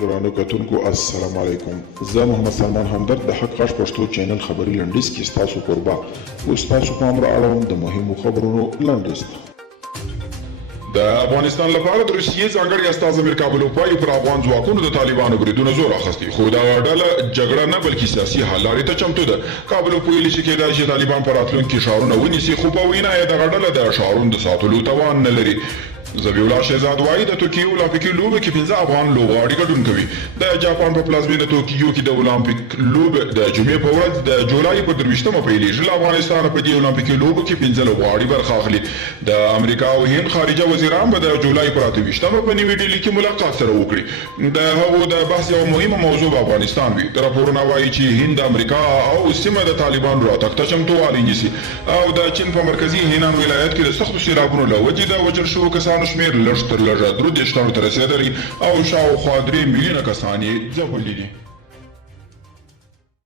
درانه کتونکو السلام علیکم. زه محمد سلمان همدرد د حق غږ پښتو چینل خبري لنډیز کې ستاسو کوربه اوس تاسو پام را اړوم د مهمو خبرونو لنډیز ته. د افغانستان لپاره د روسیې ځانګړي استازی امیر کابل وایي پر افغان ځواکونو د طالبانو بریدونه زور اخیستی، خو دا ډله جګړه نه بلکې سیاسي حل لارې ته چمتو ده. کابل ویلي چې کېدای شي طالبان په راتلونکي کې ښارونه ونیسي، خو په وینا یې دغه ډله د ښارونو د ساتلو توان نه لري. ذبیح الله شهزاد وایي د توکیو اولمپیکي لوبو کې 15 افغان لوبغاړي ګډون کوي. د جاپان په پلازمینه توکیو کې د اولمپیک لوبو د جمعې په ورځ د جولای په 23مه پیلېږي. افغانستان په دې اولمپیکي لوبو کې 15 لوبغاړي برخه اخلي. د امریکا او هند خارجه وزیران به د جولای په 28مه په نیوي ډیلي کې ملاقات سره وکړي. د هغو د بحث یوه مهمه موضوع به افغانستان وي. راپورونه وایي چې هند، امریکا او سیمه د طالبانو راتګ ته چمتووالی نیسي او د چین په مرکزي هینان ولایت کې د سختو سیلابونو له وجې د وژل شوو کسانو شمېر لږ تر لږه 3 تنو ته رسېدلی او شاوخوا 3 میلیونه کسان یې ځپلي دي.